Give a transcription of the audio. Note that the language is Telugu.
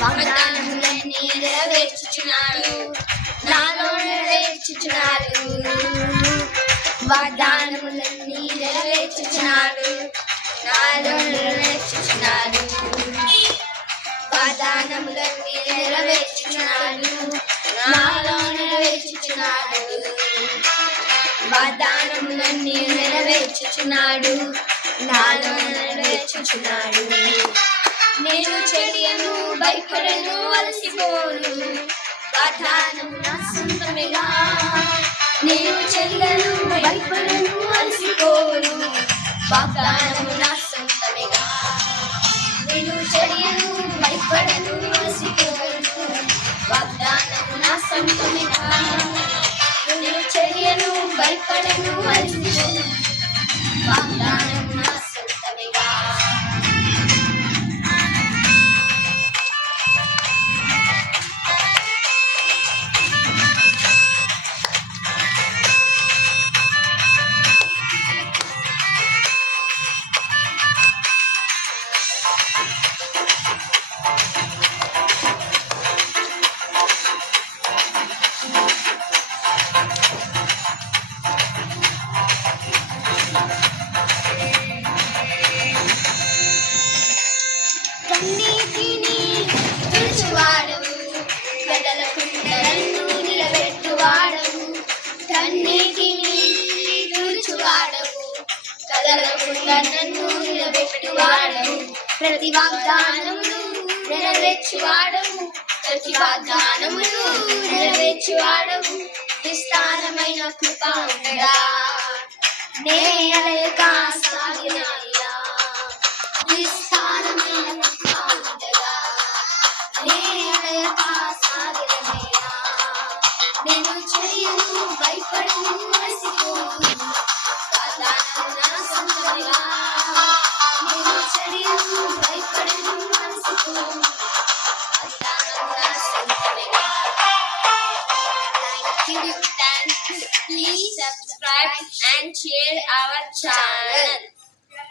వాగ్దానములన్నీ నెరవేర్చుచున్నాడు, నాలో నెరవేర్చుచున్నాడు. వాగ్దానములన్నీ నెరవేర్చుచున్నాడు, నాలో నెరవేర్చుచున్నాడు. వాగ్దానములన్నీ నెరవేర్చుచున్నాడు, నాలో నెరవేర్చుచున్నాడు. వాగ్దానములన్నీ నెరవేర్చుచున్నాడు, నాలో నెరవేర్చుచున్నాడు. నేను చెయ్యను, భయపడను, అలసిపోను, వాగ్దానము నా సొంతమేగా. నేను చెయ్యను, భయపడను, అలసిపోను, వాగ్దానము నా సొంతమేగా. నేను చెయ్యను, భయపడను, అలసిపోను, వాగ్దానము నా సొంతమేగా. నేను చెయ్యను, భయపడను, అలసిపోను, వాగ్దానము నా సొంతమేగా. కన్నీటిని తుడుచువాడవు, కదలకుండా నన్ను నిలబెట్టువాడవు. కన్నీటిని తుడుచువాడవు, కదలకుండా నన్ను నిలబెట్టువాడవు. ప్రతి వాగ్దానమును నెరవేర్చువాడవు, ప్రతి వాగ్దానమును నెరవేర్చువాడవు. విస్తారమైన కృప ఉండగా నే అలయక సాగినాయా.